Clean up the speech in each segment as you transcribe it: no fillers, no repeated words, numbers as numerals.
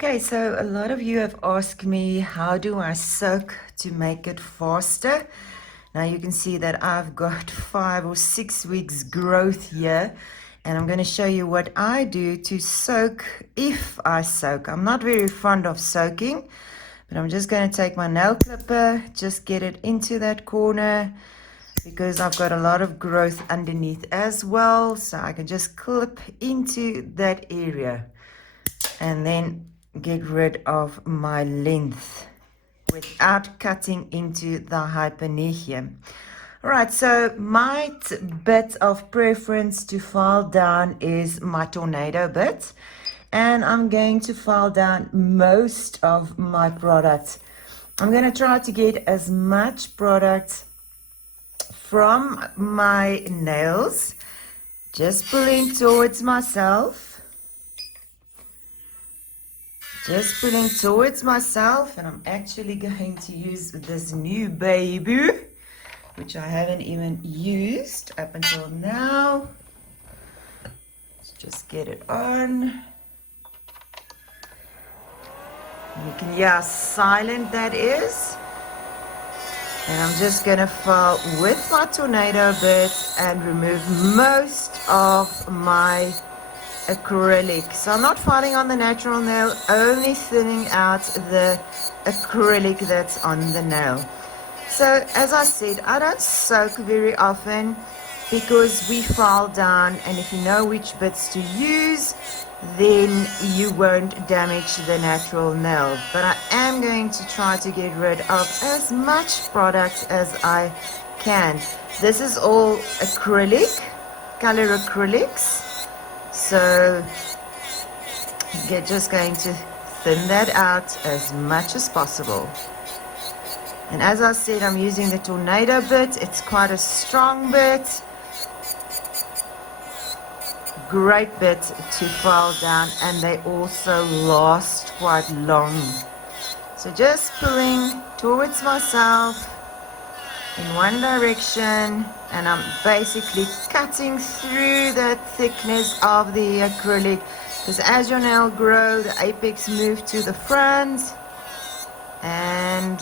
Okay, so a lot of you have asked me, how do I soak to make it faster? Now you can see that I've got 5 or 6 weeks growth here, and I'm going to show you what I do to soak if I soak. I'm not very fond of soaking, but I'm just going to take my nail clipper, just get it into that corner because I've got a lot of growth underneath as well, so I can just clip into that area and then get rid of my length without cutting into the hypernechium. All right, so my bit of preference to file down is my tornado bit, and I'm going to file down most of my product. I'm going to try to get as much product from my nails, just pulling towards myself. Just pulling towards myself, and I'm actually going to use this new baby, which I haven't even used up until now. Let's just get it on. You can hear how silent that is. And I'm just going to file with my tornado bit and remove most of my acrylic. So I'm not filing on the natural nail, only thinning out the acrylic that's on the nail. So as I said, I don't soak very often because we file down, and if you know which bits to use, then you won't damage the natural nail. But I am going to try to get rid of as much product as I can. This is all acrylic, color acrylics. So you're just going to thin that out as much as possible. And as I said, I'm using the tornado bit. It's quite a strong bit. Great bit to file down, and they also last quite long. So just pulling towards myself in one direction, and I'm basically cutting through that thickness of the acrylic, because as your nail grows, the apex moves to the front, and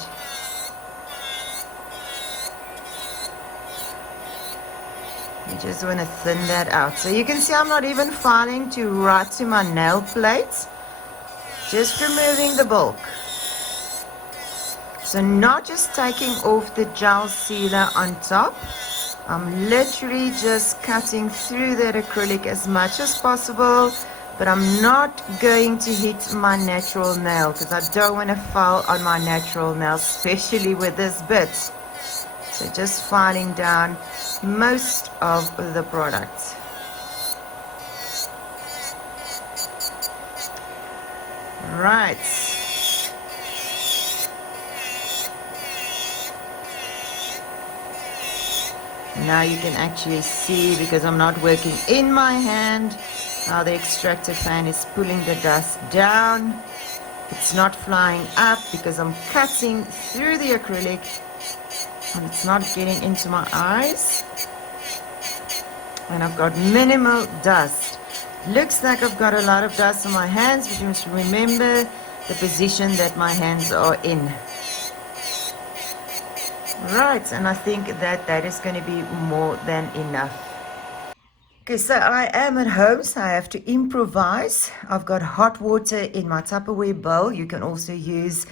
you just want to thin that out. So you can see I'm not even filing right to my nail plates, just removing the bulk. So not just taking off the gel sealer on top, I'm literally just cutting through that acrylic as much as possible, but I'm not going to hit my natural nail because I don't want to file on my natural nail, especially with this bit. So just filing down most of the product. Right. Now you can actually see, because I'm not working in my hand, how the extractor fan is pulling the dust down. It's not flying up because I'm cutting through the acrylic, and it's not getting into my eyes. And I've got minimal dust. Looks like I've got a lot of dust on my hands, but you must remember the position that my hands are in. Right, and I think that is going to be more than enough. Okay, so I am at home, so I have to improvise. I've got hot water in my Tupperware bowl. You can also use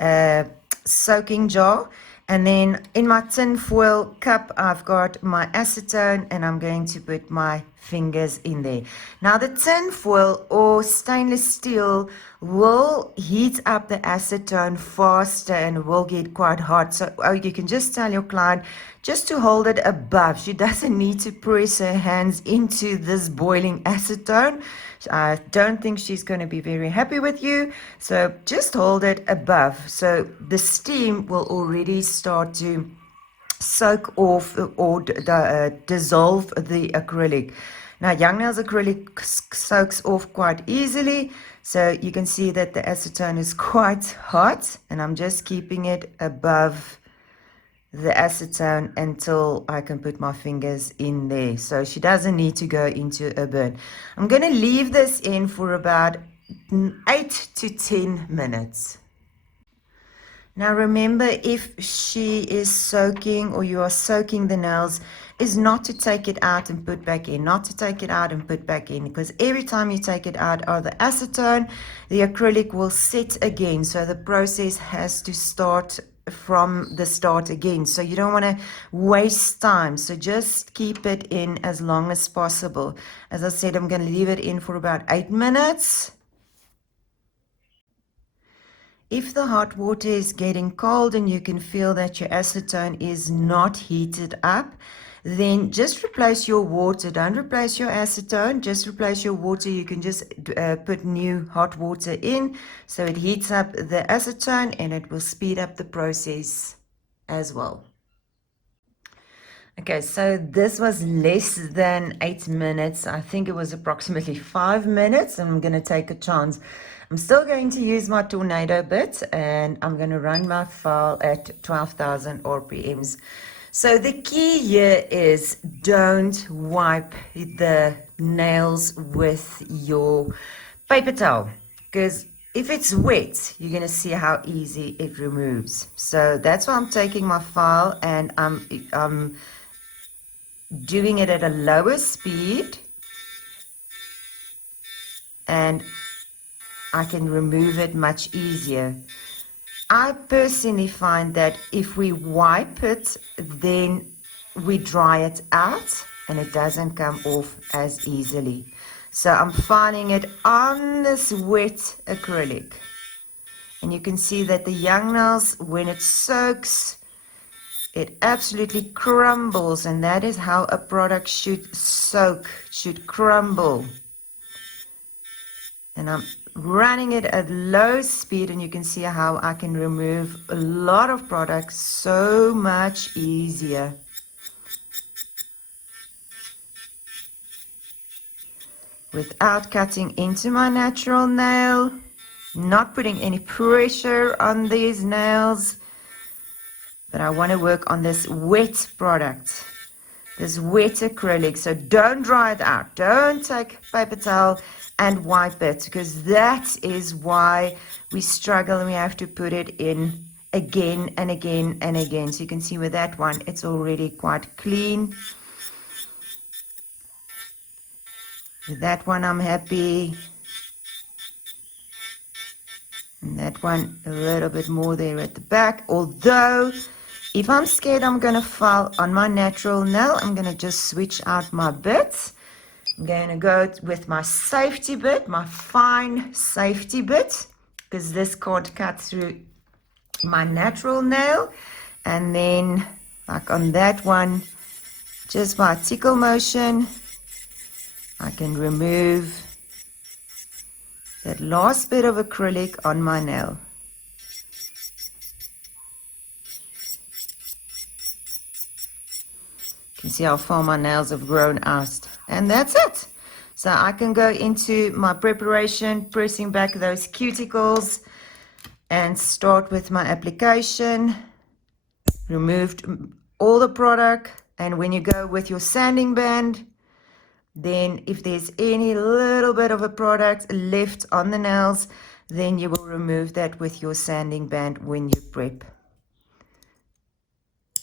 a soaking jar. And then in my tin foil cup, I've got my acetone, and I'm going to put my fingers in there. Now the tin foil or stainless steel will heat up the acetone faster and will get quite hot. So you can just tell your client just to hold it above. She doesn't need to press her hands into this boiling acetone. I don't think she's going to be very happy with you. So just hold it above. So the steam will already start to soak off or dissolve the acrylic. Now Young Nails acrylic soaks off quite easily. So you can see that the acetone is quite hot, and I'm just keeping it above the acetone until I can put my fingers in there. So she doesn't need to go into a burn. I'm going to leave this in for about 8 to 10 minutes. Now remember, if she is soaking or you are soaking the nails, is not to take it out and put back in, not to take it out and put back in, because every time you take it out of the acetone, the acrylic will set again. So the process has to start from the start again. So you don't want to waste time. So just keep it in as long as possible. As I said, I'm going to leave it in for about 8 minutes. If the hot water is getting cold and you can feel that your acetone is not heated up, then just replace your water. Don't replace your acetone, just replace your water. You can just put new hot water in so it heats up the acetone and it will speed up the process as well. Okay, so this was less than 8 minutes. I think it was approximately 5 minutes. I'm going to take a chance. I'm still going to use my tornado bit and I'm going to run my file at 12,000 RPMs. So the key here is don't wipe the nails with your paper towel, because if it's wet, you're going to see how easy it removes. So that's why I'm taking my file and I'm doing it at a lower speed, and I can remove it much easier. I personally find that if we wipe it, then we dry it out and it doesn't come off as easily. So I'm filing it on this wet acrylic. And you can see that the young nails, when it soaks, it absolutely crumbles, and that is how a product should soak, should crumble. And I'm running it at low speed, and you can see how I can remove a lot of products so much easier. Without cutting into my natural nail, not putting any pressure on these nails. But I want to work on this wet product, this wet acrylic. So don't dry it out. Don't take paper towel and wipe it, because that is why we struggle and we have to put it in again and again and again. So you can see with that one, it's already quite clean. With that one, I'm happy. And that one, a little bit more there at the back. Although, if I'm scared I'm going to file on my natural nail, I'm going to just switch out my bits. I'm going to go with my safety bit, my fine safety bit, because this can't cut through my natural nail. And then, like on that one, just by tickle motion, I can remove that last bit of acrylic on my nail. You can see how far my nails have grown out. And that's it. So I can go into my preparation, pressing back those cuticles, and start with my application. Removed all the product. And when you go with your sanding band, then if there's any little bit of a product left on the nails, then you will remove that with your sanding band when you prep.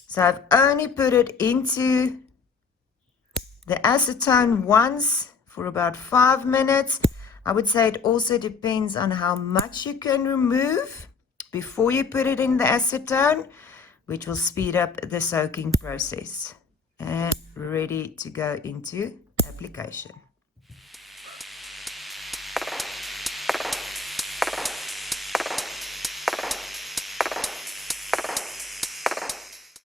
So I've only put it into the acetone once for about 5 minutes. I would say it also depends on how much you can remove before you put it in the acetone, which will speed up the soaking process. And ready to go into application.